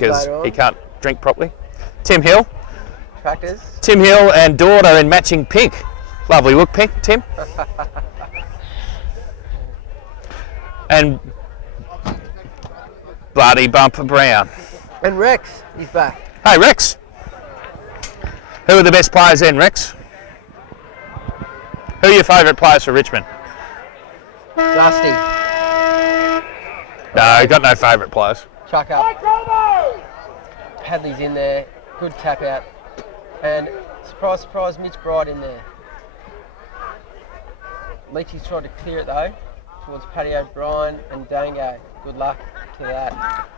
because he can't drink properly. Tim Hill. Tractors. Tim Hill and daughter in matching pink. Lovely look, pink, Tim. And Bloody Bumper Brown. And Rex, he's back. Hey, Rex. Who are the best players then, Rex? Who are your favourite players for Richmond? Dusty. No, got no favourite players. Chuck up. Hadley's in there. Good tap out. And surprise, surprise, Mitch Bright in there. Leachy's tried to clear it though, towards Paddy O'Brien and Dango. Good luck to that.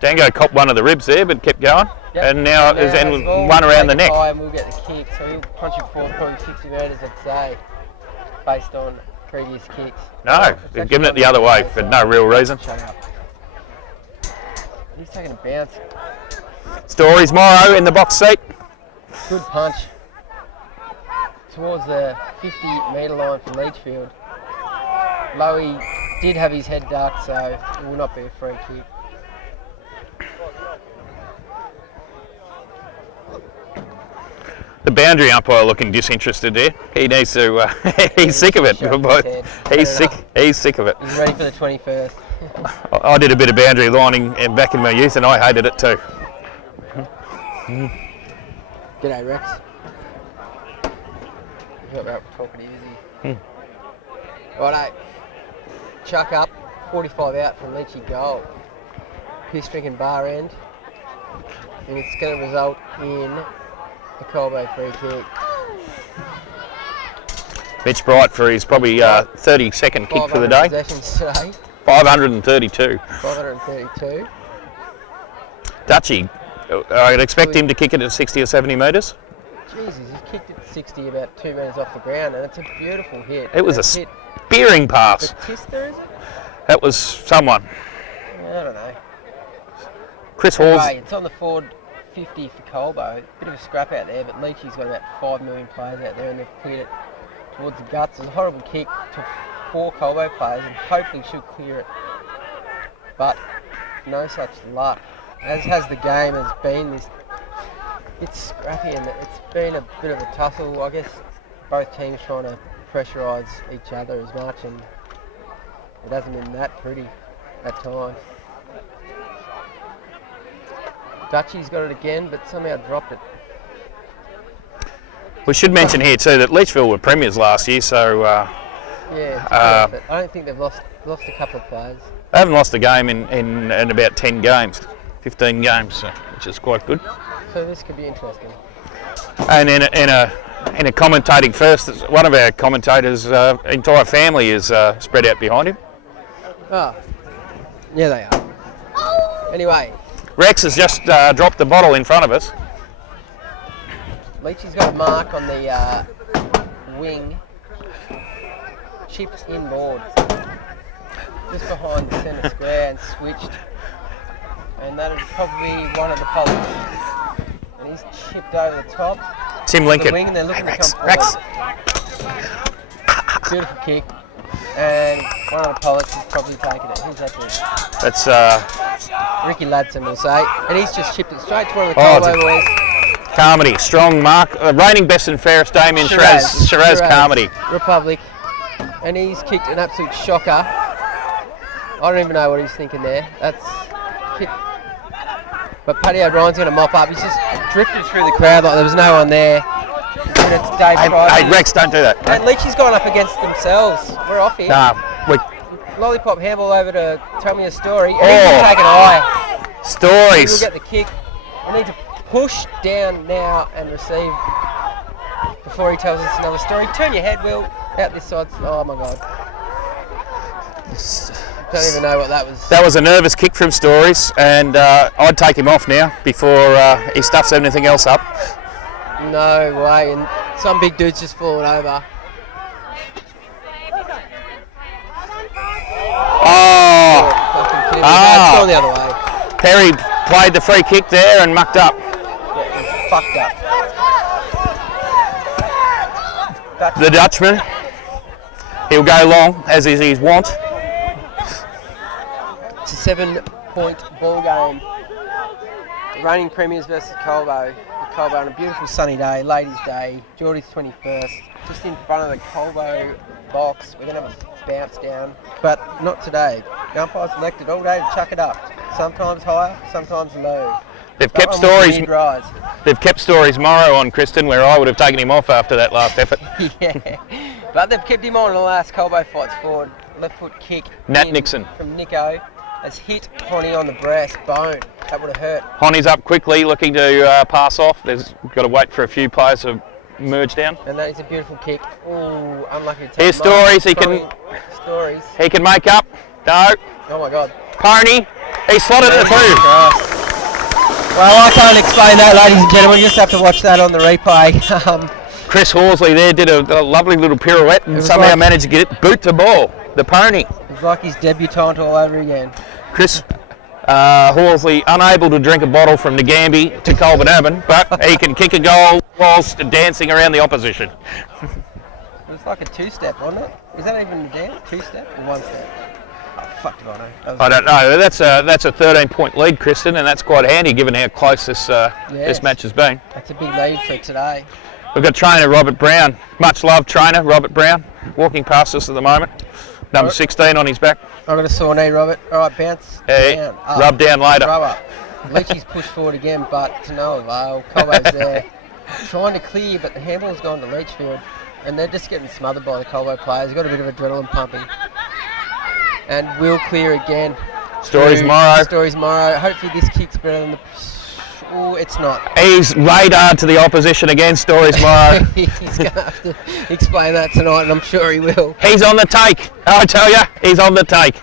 Dango copped one of the ribs there, but kept going. Yep. And now there's one around the neck. And we'll get the kick, so he'll punch it forward probably 50 metres, I'd say, based on previous kicks. No, they've given it the other way for no real reason. Shut up. He's taking a bounce. Stories Morrow in the box seat. Good punch. Towards the 50-metre line for Leachfield. Lowy did have his head ducked, so it will not be a free kick. The boundary umpire looking disinterested there. He needs to. He's sick of it. He's sick of it. He's ready for the 21st. I did a bit of boundary lining back in my youth, and I hated it too. G'day, Rex. Got that talking easy. Righto. Chuck up. 45 out from Leachy goal. Piss drinking bar end. And it's going to result in a Colbo free kick. Mitch Bright for his probably 32nd kick for the day. Possessions today. 532. 532. Dutchy, I'd expect him to kick it at 60 or 70 metres. Jesus, he kicked it 60 about 2 metres off the ground, and it's a beautiful hit. It was a spearing pass. Batista, is it? That was someone. I don't know. Chris Hall's. Anyway, it's on the forward 50 for Colbo. Bit of a scrap out there, but Leachy's got about 5 million players out there, and they've cleared it towards the guts. It was a horrible kick to 4 Colbo players, and hopefully she'll clear it. But no such luck. As has the game has been this. It's scrappy and it's been a bit of a tussle. I guess both teams trying to pressurise each other as much, and it hasn't been that pretty at times. Dutchy's got it again, but somehow dropped it. We should mention here too that Leachville were premiers last year, so yeah, but I don't think they've lost a couple of players. They haven't lost a game in about 10 games, 15 games, which is quite good. So this could be interesting. And in a commentating first, one of our commentators' entire family is spread out behind him. Oh, yeah, they are. Anyway, Rex has just dropped the bottle in front of us. Leachy's got a mark on the wing, chipped inboard, just behind the centre square and switched. And that is probably one of the poles. And he's chipped over the top. Tim Lincoln. The wing, and they're looking to come Rex. Beautiful kick. And one of the Pollocks has probably taken it. Who's that with? That's Ricky Ladson, we'll say. And he's just chipped it straight to one of the Colbo boys. Carmody, strong mark. Reigning best and fairest, Damien Shiraz Carmody. Republic. And he's kicked an absolute shocker. I don't even know what he's thinking there. That's hit. But Paddy O'Brien's going to mop up. He's just drifted through the crowd like there was no one there. Hey, Rex, don't do that. And Leachy's gone up against themselves. We're off here. Nah, Lollipop handball over to tell me a story. And he's going to take an eye. Stories. We'll get the kick. I need to push down now and receive before he tells us another story. Turn your head, Will. Out this side. Oh my God. Don't even know what that was. That was a nervous kick from Stories, and I'd take him off now before he stuffs anything else up. No way, and some big dude's just fallen over. Oh! It's gone the other way. Perry played the free kick there and mucked up. Yeah, fucked up. The Dutchman. He'll go long, as is his wont. It's a 7-point ball game. Reigning premiers versus Colbo. Colbo on a beautiful sunny day, ladies' day, Geordie's 21st, just in front of the Colbo box. We're going to have a bounce down, but not today. The umpire's elected all day to chuck it up. Sometimes higher, sometimes low. They've kept stories. Rise. They've kept stories Morrow on Kristen, where I would have taken him off after that last effort. Yeah, but they've kept him on in the last Colbo fights forward. Left foot kick. Nat Nixon from Nico has hit Honey on the breast bone. That would have hurt. Honey's up quickly, looking to pass off. We've got to wait for a few players to merge down. And that is a beautiful kick. Ooh, unlucky to take. Here's Stories. He can make up. No. Oh my God. Pony. He slotted it through. Well, I can't explain that, ladies and gentlemen. You just have to watch that on the replay. Chris Horsley there did a lovely little pirouette and somehow managed to get it boot to ball. The pony. It's like his debutante all over again. Chris Horsley unable to drink a bottle from Nagambie to Colburn Urban, but he can kick a goal whilst dancing around the opposition. It's like a two-step, wasn't it? Is that even a dance? Two-step or one-step? Oh, fuck if I know. I don't know. That's a 13-point lead, Kristen, and that's quite handy given how close this match has been. That's a big lead for today. We've got trainer Robert Brown, much loved trainer Robert Brown, walking past us at the moment. Number 16 on his back. I've got a sore knee, Robert. All right, bounce down. Rub down later. Rub up. Leachy's pushed forward again, but to no avail. Colbo's there, trying to clear, but the handball's gone to Leachfield, and they're just getting smothered by the Colbo players. They've got a bit of adrenaline pumping. And we'll clear again. Stories Morrow. Stories Morrow. Hopefully this kick's better than the... Oh, it's not. He's radar to the opposition again, Stories Morrow. He's going to have to explain that tonight, and I'm sure he will. He's on the take. I tell you, he's on the take.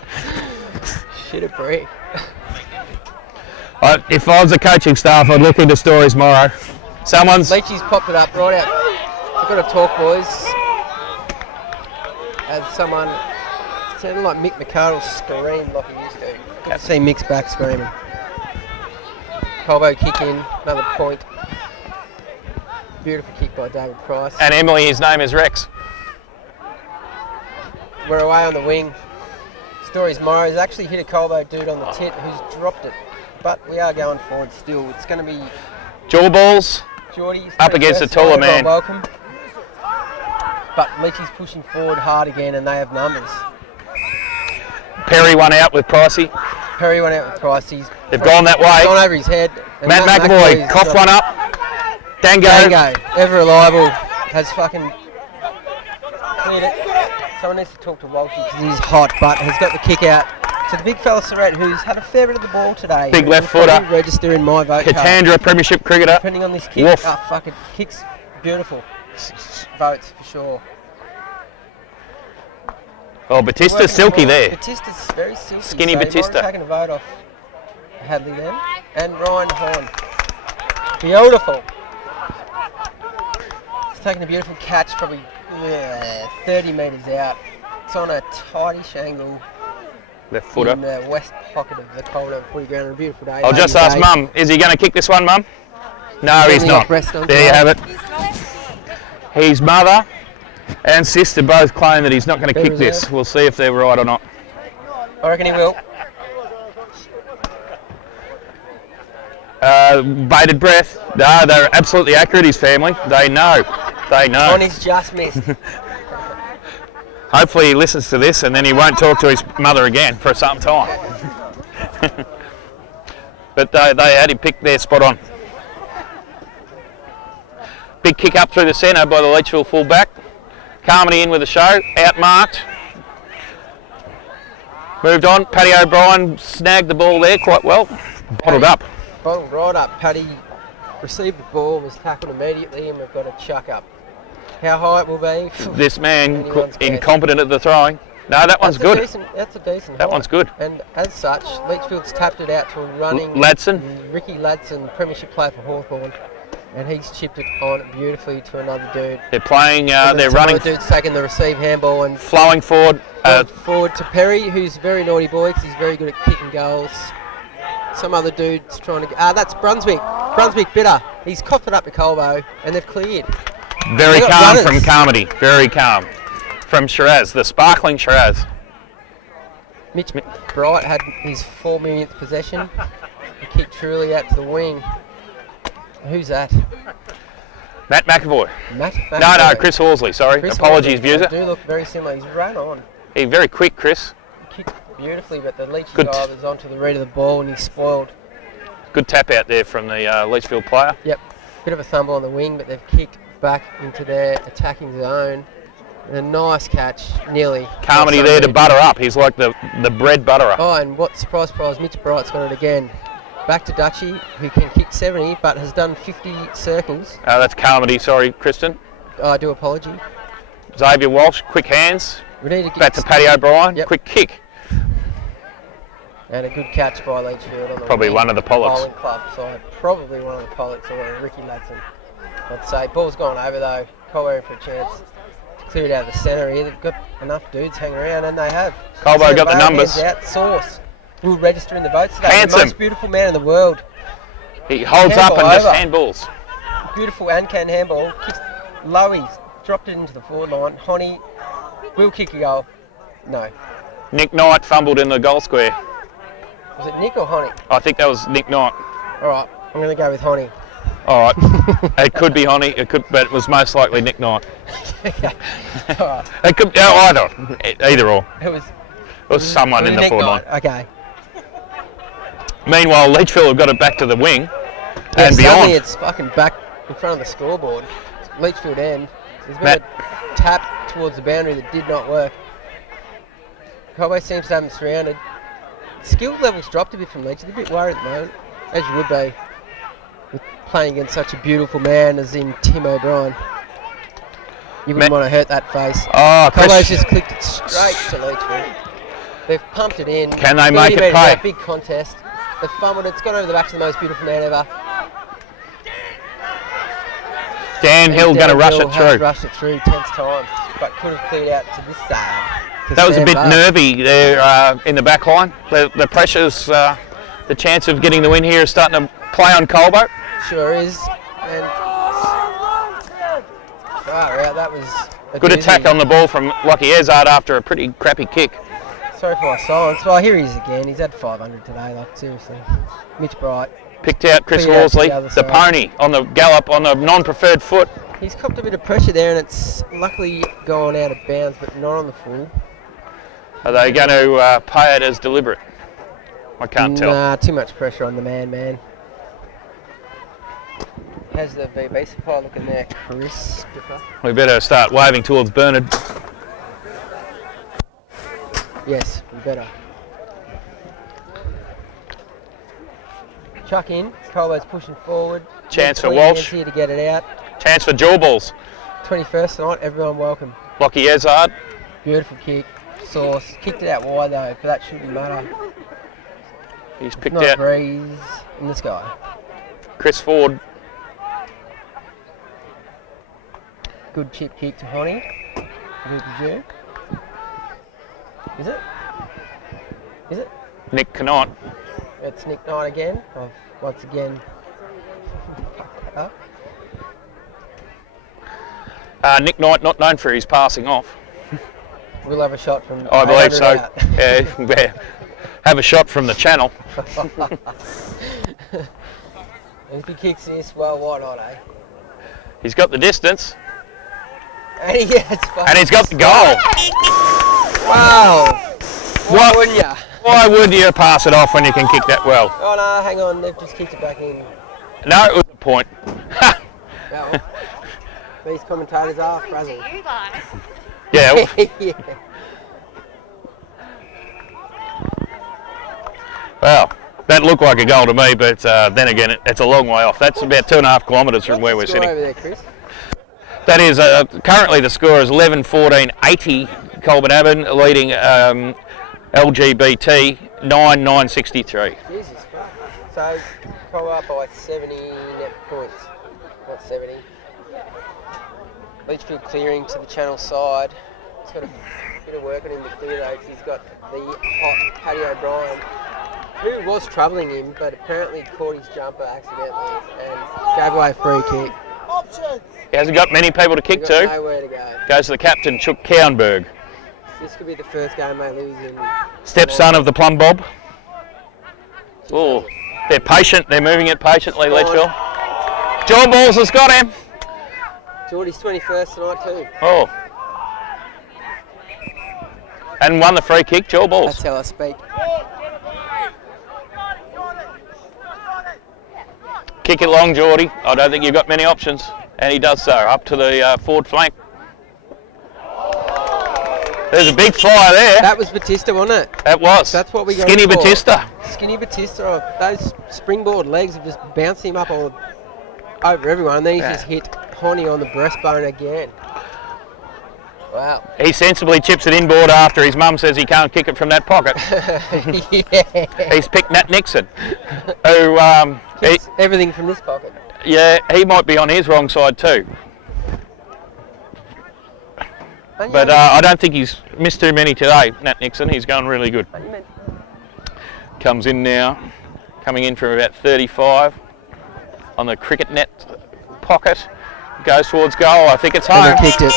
Shit a brick. If I was the coaching staff, I'd look into Stories Morrow. Leachy's popped it up right out. We've got to talk, boys. As someone... sounded like Mick McCardle screamed like he used to. Good to see Mick's back screaming. Colbo kick in, another point. Beautiful kick by David Price. And Emily, his name is Rex. We're away on the wing. Stories Morrow's actually hit a Colbo dude on the tit who's dropped it. But we are going forward still. It's going to be... Jaw balls. Geordie's up against a taller man. Welcome. But Leachy's pushing forward hard again and they have numbers. Perry won out with Pricey. They've gone that way. Gone over his head. Matt McAvoy coughed one up. Dango, ever reliable, has fucking cleared it. Someone needs to talk to Walshy because he's hot, but has got the kick out. So the big fella Surrett, who's had a fair bit of the ball today. Big left footer. Register in my vote. Katandra, premiership cricketer. Depending on this kick. Wolf. Oh, fuck it. Kicks beautiful. Votes for sure. Oh, Batista's silky there. Batista's very silky. Skinny so Batista. Taking a vote off Hadley then. And Ryan Horn. Beautiful. He's taking a beautiful catch, probably 30 metres out. It's on a tidy shangle. Left footer. In the west pocket of the Colbo footy ground on a beautiful day. I'll just ask Mum, is he going to kick this one, Mum? No, he's not. There you have it. His mother and sister both claim that he's not going to kick this. We'll see if they're right or not. I reckon he will. Bated breath. No, they're absolutely accurate, his family. They know. Connie's just missed. Hopefully he listens to this and then he won't talk to his mother again for some time. But they had him pick their spot on. Big kick up through the centre by the Leachville full-back. Carmody in with the show, outmarked. Moved on, Paddy O'Brien snagged the ball there quite well. Bottled up. Bottled right up. Paddy received the ball, was tackled immediately, and we've got a chuck up. How high it will be? This man incompetent at the throwing. No, that one's good. That's a decent That one's good. And as such, Leachfield's tapped it out to a running Ricky Ladson, premiership player for Hawthorn. And he's chipped it on beautifully to another dude. They're playing, they're running. Another dude's taking the receive handball and flowing forward. Forward to Perry, who's a very naughty boy because he's very good at kicking goals. Some other dude's trying to... that's Brunswick. Brunswick bitter. He's coughed it up to Colbo and they've cleared. Very calm from Carmody. Very calm. From Shiraz, the sparkling Shiraz. Mitch Bright had his 4 millionth possession. The kick truly out to the wing. Who's that? Matt McAvoy. Matt No, McAvoy. Chris Horsley, sorry. Chris Apologies, Horsley. Buser. They do look very similar. He's run on. He's very quick, Chris. Kicked beautifully, but the Leachy Good. guy was onto the read of the ball and he's spoiled. Good tap out there from the Leachfield player. Yep. Bit of a fumble on the wing, but they've kicked back into their attacking zone. And a nice catch, nearly. Carmody there to butter up. He's like the bread butterer. Oh, and what surprise, Mitch Bright's got it again. Back to Dutchy, who can kick 70, but has done 50 circles. That's Carmody, sorry, Kristen. I do apology. Xavier Walsh, quick hands. We need to get Back to Paddy O'Brien, Yep. quick kick. And a good catch by Leachfield on the Probably wing. one of the Pollocks. Bowling club side. Probably one of the Pollocks or Ricky Ladson. I'd say. Ball's gone over though. Colbo for a chance to clear it out of the centre here. They've got enough dudes hanging around, and they have. Colbo got the numbers. Out. Source will register in the votes today. Handsome. The most beautiful man in the world. He holds up and just handballs. Beautiful and can handball. Kicks low. He's dropped it into the forward line. Honey will kick a goal. No. Nick Knight fumbled in the goal square. Was it Nick or Honey? I think that was Nick Knight. All right, I'm going to go with Honey. All right. It could be Honey, but it was most likely Nick Knight. All right. It could either or. It was someone in the Nick forward line. Knight. Okay. Meanwhile, Leachfield have got it back to the wing and Suddenly beyond. it's fucking back in front of the scoreboard. Leachfield end. There's been a tap towards the boundary that did not work. Colbo seems to have them surrounded. Skill levels dropped a bit from Leach. They're a bit worried at the moment, as you would be, with playing against such a beautiful man as in Tim O'Brien. You wouldn't want to hurt that face. Oh, Colbo's just clicked it straight to Leachfield. They've pumped it in. Can they make it 30 metres pay? out, big contest. They've fumbled it. It's gone over the back to the most beautiful man ever. Dan Hill going to rush it through. Rushed it through 10 times, but could have cleared out to this side. That was a bit nervy there in the back line. The pressure's, the chance of getting the win here is starting to play on Colbo. Sure is. And far out, that was a Good doozy. attack on the ball from Lockie Ezard after a pretty crappy kick. Sorry for my silence. Well, here he is again. He's had 500 today, like, seriously. Mitch Bright. Picked out Chris Cleared out to Horsley, the other the side. pony on the gallop on the non-preferred foot. He's copped a bit of pressure there, and it's luckily gone out of bounds, but not on the full. Are they going to pay it as deliberate? I can't tell. Nah, too much pressure on the man. How's the VB supply looking there, Christopher? We better start waving towards Bernard. Yes, we better. Chuck in. Colbo's pushing forward. Chance for 20 Walsh. minutes here to get it out. Chance for jaw balls. 21st tonight, everyone welcome. Lockie Ezard. Beautiful kick. Sauce. Kicked it out wide though, but that shouldn't matter. He's picked Not out breeze in the sky. Chris Ford. Good chip kick to Honey. Is it? Is it? Nick Knight. It's Nick Knight again. I've once again fucked that up. Nick Knight, not known for his passing off. We'll have a shot from I believe 800 so. out. Yeah, have a shot from the channel. If he kicks this, well, why not, eh? He's got the distance. And he gets And he's got the goal. Wow. Why wouldn't ya? Why would you pass it off when you can kick that well? Oh no, hang on, they've just kicked it back in. No, it was a point. Well, these commentators are frazzled. You guys. Yeah. Well, Yeah. well, that looked like a goal to me, but then again, it's a long way off. That's about 2.5 kilometres from where we're What's the score sitting. over there, Chris? That is, currently the score is 11-14-80, Colburn Abbott leading LGBT 9-9-63. Jesus fuck. So, probably up by 70 net points. Not 70. Leachfield clearing to the channel side. He's got a bit of work on him to clear though, 'cause he's got the hot Paddy O'Brien, who was troubling him, but apparently caught his jumper accidentally and gave away a free kick. He hasn't got many people to kick He's got to. nowhere to go. Goes to the captain, Chuck Cownberg. This could be the first game they lose in. Stepson of the Plum Bob. Oh, They're patient. They're moving it patiently, Litchfield. John Balls has got him. Geordie's 21st tonight too. Oh. And won the free kick, Joel Balls. That's how I speak. Kick it long, Geordie. I don't think you've got many options. And he does so, up to the forward flank. There's a big flyer there. That was Batista, wasn't it? That was. That's what we got. Skinny Batista. Skinny Batista. Those springboard legs have just bounced him up all over everyone. And then he's just hit Honey on the breastbone again. Wow. He sensibly chips it inboard after his mum says he can't kick it from that pocket. Yeah. He's picked Nat Nixon, who everything from this pocket. Yeah, he might be on his wrong side too. But I don't think he's missed too many today, Nat Nixon. He's going really good. Comes in now, coming in from about 35 on the cricket net pocket. Goes towards goal. I think it's home. Kicked it.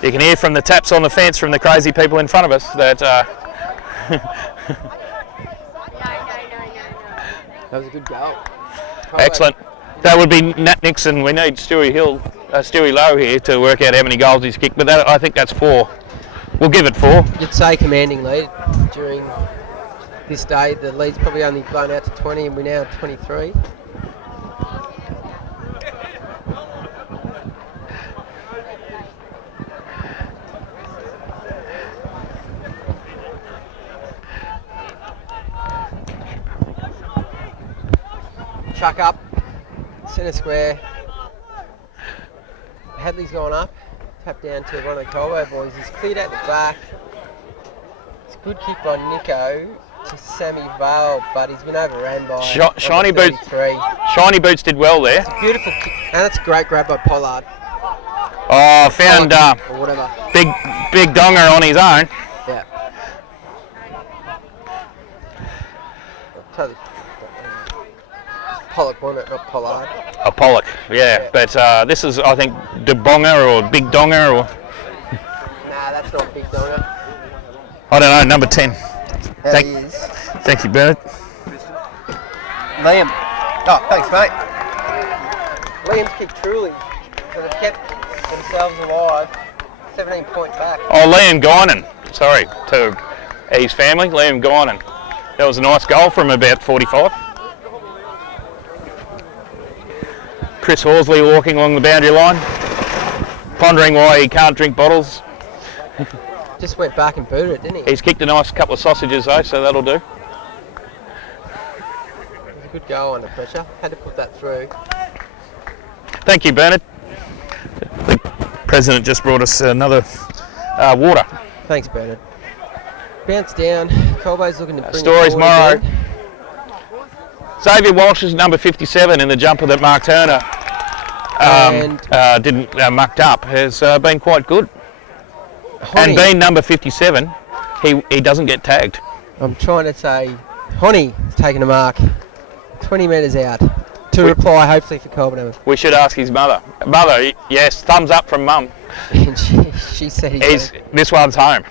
You can hear from the taps on the fence from the crazy people in front of us that. That was a good goal. Excellent. That would be Nat Nixon. We need Stewie Lowe here to work out how many goals he's kicked, but that, I think that's 4. We'll give it 4. You'd say commanding lead during this day. The lead's probably only blown out to 20 and we're now at 23. Chuck up, centre square. Hadley's gone up, tap down to one of the Colbo boys. He's cleared out the back. It's a good kick by Nico to Sammy Vale, but he's been overran by Shiny Boots. Shiny Boots did well there. It's a beautiful kick, and it's a great grab by Pollard. Oh, found or whatever. big donger on his own. Yeah. Totally. Pollock, wasn't it? Not Pollard. A Pollock, yeah. But this is, I think, De Bonger or Big Donger or... Nah, that's not Big Donger. I don't know, number 10. That is. Thank you, Bernard. Liam. Oh, thanks, mate. Liam's kicked truly. So they've kept themselves alive. 17-point back. Oh, Liam Guinan. Sorry, to his family, Liam Guinan. That was a nice goal from about 45. Chris Horsley walking along the boundary line, pondering why he can't drink bottles. Just went back and booted it, didn't he? He's kicked a nice couple of sausages though, so that'll do. It was a good goal under pressure. Had to put that through. Thank you, Bernard. The President just brought us another water. Thanks, Bernard. Bounce down. Colbo's looking to bring Stories it Morrow. again. Xavier Walsh is number 57 in the jumper that Mark Turner didn't mucked up. Has been quite good. Honey, and being number 57, he doesn't get tagged. I'm trying to say, Honey is taking a mark 20 metres out to reply, hopefully for Colbo. We should ask his mother. Mother, yes, thumbs up from Mum. And she said this one's home.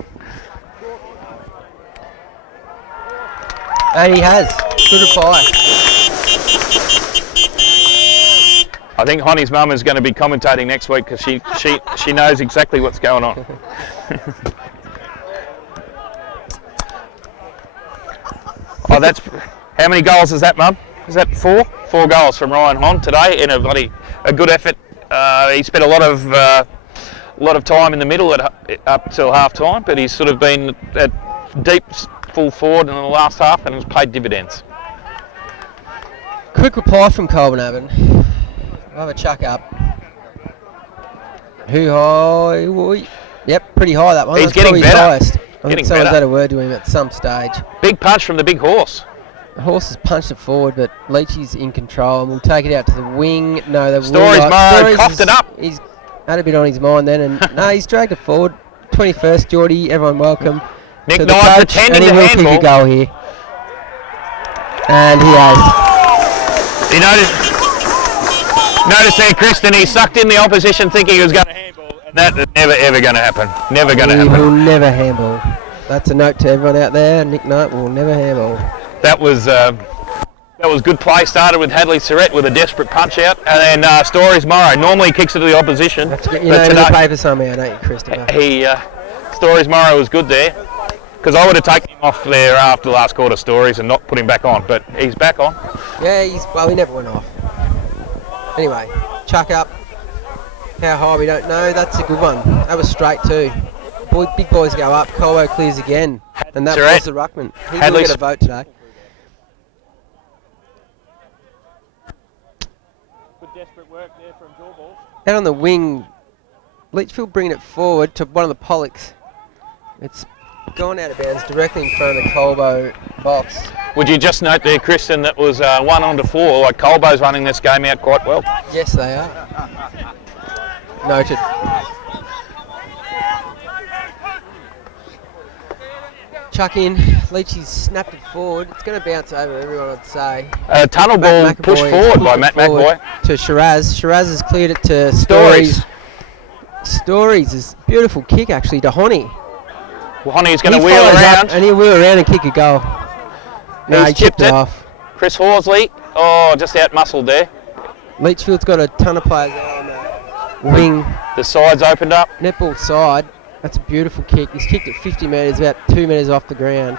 And he has. Good reply. I think Honey's mum is going to be commentating next week because she knows exactly what's going on. Oh, that's how many goals is that, Mum? Is that 4? 4 goals from Ryan Hon today in a good effort. He spent a lot of time in the middle up till half time, but he's sort of been at deep full forward in the last half and has paid dividends. Quick reply from Colbo. I'll have a chuck up. High. Yep, pretty high that one. He's That's getting better. Highest. I think Getting someone's better. had a word to him at some stage. Big punch from the big horse. The horse has punched it forward, but Leachy's in control and we'll take it out to the wing. No, the Stories Morrow coughed it up. He's had a bit on his mind then, and no, he's dragged it forward. 21st, Geordie, everyone welcome. Nick to the Knight coach, pretending and he to will handball. kick a goal here. And he has. You notice there, Kristen, he sucked in the opposition thinking he was going to handball, and that is never ever going to happen. Never going to He happen. will never handball. That's a note to everyone out there. Nick Knight will never handball. That was good play. Started with Hadley Surrett with a desperate punch out, and then Stories Morrow normally kicks it to the opposition. Have to get your name in the paper somehow, don't you, Christopher? Stories Morrow was good there, because I would have taken him off there after the last quarter, Stories, and not put him back on, but he's back on. Yeah, he never went off. Anyway, chuck up. How high we don't know. That's a good one. That was straight too. Big boys go up. Colbo clears again, and that was the ruckman. He will get a vote today. Good desperate work there from Jawballs. Out on the wing, Leachfield bringing it forward to one of the Pollocks. It's gone out of bounds directly in front of the Colbo box. Would you just note there, Kristen, that was 1 on to 4. Like Colbo's running this game out quite well. Yes, they are. Noted. Chuck in. Leachy's snapped it forward. It's going to bounce over everyone, I'd say. Tunnel ball pushed forward by Matt McAvoy. To Shiraz. Shiraz has cleared it to Stories. Stories is a beautiful kick, actually, to Honey. Well, Honey's going to wheel around. And he'll wheel around and kick a goal. No, he chipped it off. Chris Horsley. Oh, just out-muscled there. Leachfield's got a ton of players out on the wing. The side's opened up. Netball side. That's a beautiful kick. He's kicked it 50 metres, about 2 metres off the ground.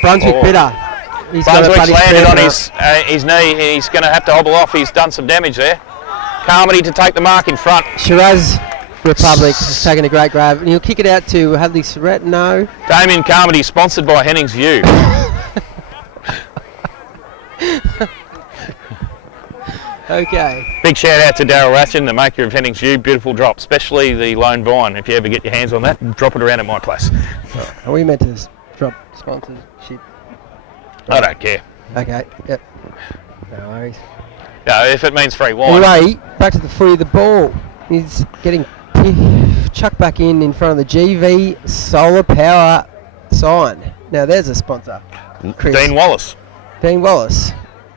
Brunswick bitter. Brunswick's landed on his knee. He's going to have to hobble off. He's done some damage there. Carmody to take the mark in front. Shiraz Republic has taken a great grab. And he'll kick it out to Hadley Surrett. No. Damien Carmody, sponsored by Hennings View. Okay. Big shout out to Darryl Ratchin, the maker of Hennings View. Beautiful drop, especially the Lone Vine. If you ever get your hands on that, drop it around at my place. Are we meant to drop sponsorship? I don't care. Okay, yep. No worries. No, if it means free wine. Anyway, back to the footy of the ball. He's getting chucked back in front of the GV Solar Power sign. Now there's a sponsor. Chris. Dean Wallace. Dean Wallace.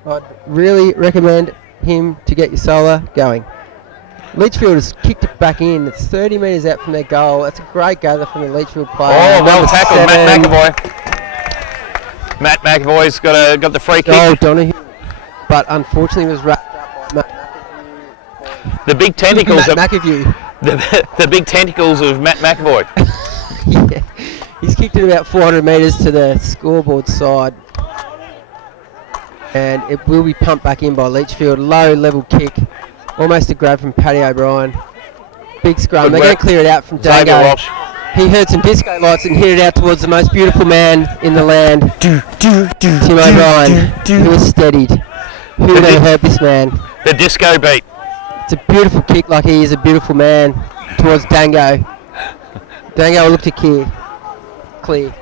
I'd really recommend him to get your solar going. Leachfield has kicked it back in. It's 30 metres out from their goal. That's a great gather from the Leachfield player. Oh, well tackled, Matt McAvoy. Matt McAvoy's got the free kick. Oh, Donahue. But unfortunately was wrapped up by Matt McAvoy. The big tentacles of McAvoy. The big tentacles of Matt McAvoy. Yeah. He's kicked it about 400 metres to the scoreboard side. And it will be pumped back in by Leachfield. Low level kick. Almost a grab from Paddy O'Brien. Big scrum. They're going to clear it out from Dango. He heard some disco lights and hit it out towards the most beautiful man in the land. Tim O'Brien, who was steadied. Who would have hurt this man? The disco beat. It's a beautiful kick, like he is a beautiful man, towards Dango. Dango will look to clear.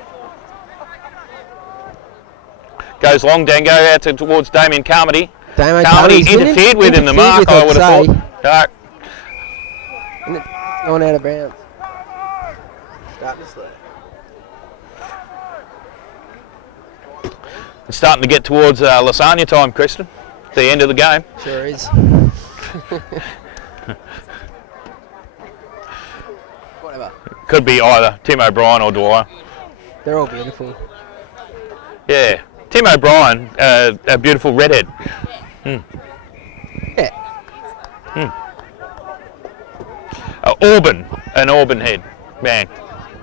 Goes long, Dango out towards Damien Carmody. Carmody interfered with in the mark, I would have thought. No. And it's gone out of bounds. Starting slow. It's starting to get towards Lasagna time, Kristen. The end of the game. Sure is. Whatever. Could be either Tim O'Brien or Dwyer. They're all beautiful. Yeah. Tim O'Brien, a beautiful redhead. Mm. Yeah. Mm. An Auburn head. Man.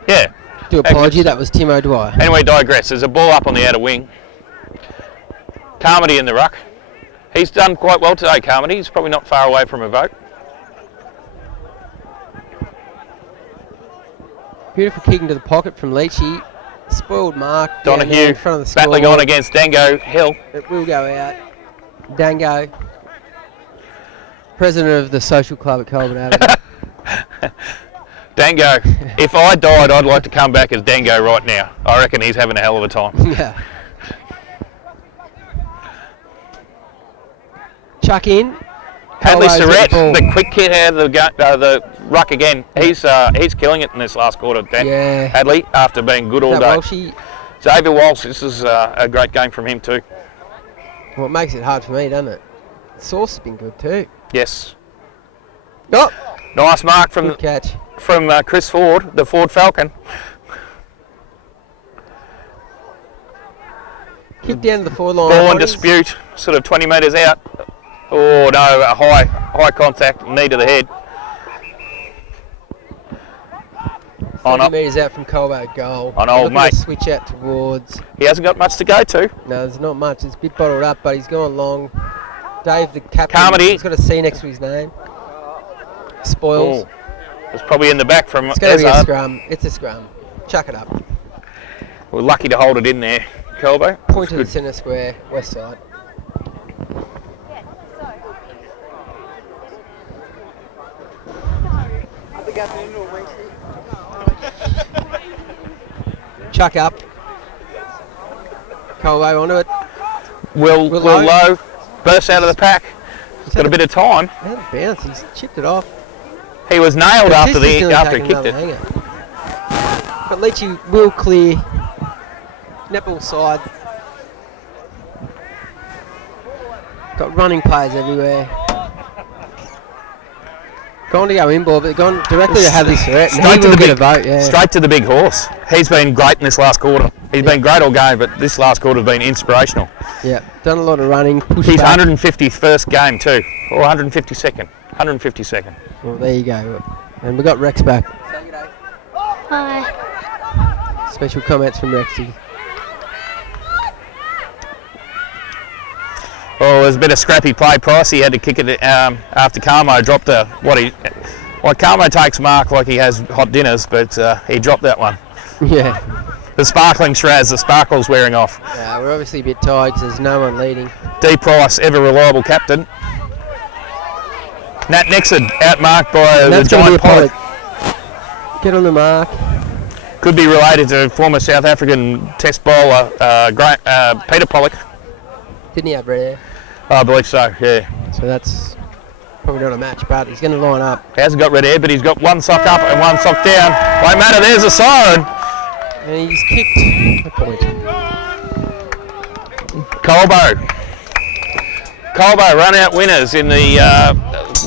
Yeah. Do apology, that was Tim O'Dwyer. Anyway, digress. There's a ball up on the outer wing. Carmody in the ruck. He's done quite well today, Carmody. He's probably not far away from a vote. Beautiful kick into the pocket from Leachy. Spoiled mark. Donahue in front of the battling on against Dango Hill. It will go out. Dango, president of the social club at Colbo Avenue. Dango, if I died, I'd like to come back as Dango right now. I reckon he's having a hell of a time. Yeah. Chuck in. Hadley Surrett, the quick kid out of the ruck again. He's killing it in this last quarter. Yeah. Hadley, after being good all day. Walshy. Xavier Walsh, this is a great game from him too. Well, it makes it hard for me, doesn't it? Sauce has been good too. Yes. Oh. Nice mark from good catch. from Chris Ford, the Ford Falcon. Kick down to the forward line. Ball in dispute, sort of 20 metres out. Oh no, a high contact, knee to the head. 30 metres out from Colbo, goal. On old mate. Switch out towards. He hasn't got much to go to. No, there's not much. It's a bit bottled up, but he's gone long. Dave, the captain, Carmody. he's got a C next to his name. Spoils. Oh, it's probably in the back from It's going to be a Ezard. scrum. It's a scrum. Chuck it up. We're lucky to hold it in there, Colbo. Point to the centre square, west side. Chuck up. Colbo onto it. Will Low burst out of the pack. He's got a bit of time. He hasn't bounced, he's chipped it off. He was nailed after he kicked it. Hanger. But Leachy will clear. Netball side. Got running players everywhere. Gone to go in ball, but gone directly to have this threat. Straight to the big vote, yeah. Straight to the big horse. He's been great in this last quarter. He's been great all game, but this last quarter has been inspirational. Yeah, done a lot of running. He's 151st game too, or 152nd. 152nd. Well, there you go. And we got Rex back. Hi. Special comments from Rexy. Well, there's a bit of scrappy play. Price, he had to kick it after Carmo dropped Carmo takes mark like he has hot dinners, but he dropped that one. Yeah. The sparkling Shraz, the sparkle's wearing off. Yeah, we're obviously a bit tired because there's no one leading. D Price, ever reliable captain. Nat Nixon outmarked by the giant Pollock. Get on the mark. Could be related to former South African test bowler Peter Pollock. Didn't he have red hair? I believe so, yeah. So that's probably not a match, but he's going to line up. He hasn't got red hair, but he's got one sock up and one sock down. Won't matter, there's a siren. And he's kicked a point. Colbo run out winners in the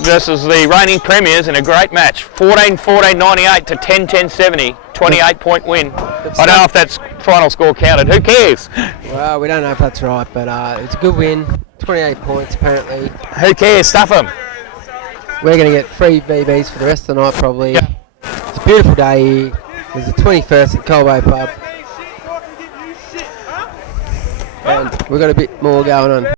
versus the reigning premiers in a great match. 14-14-98 to 10-10-70, 28-point win. I don't know if that's final score counted. Who cares? Well, we don't know if that's right, but it's a good win. 28 points apparently. Who cares? Stuff them. We're going to get free BBs for the rest of the night probably. Yep. It's a beautiful day here. It's the 21st at Colbo Pub. And we've got a bit more going on.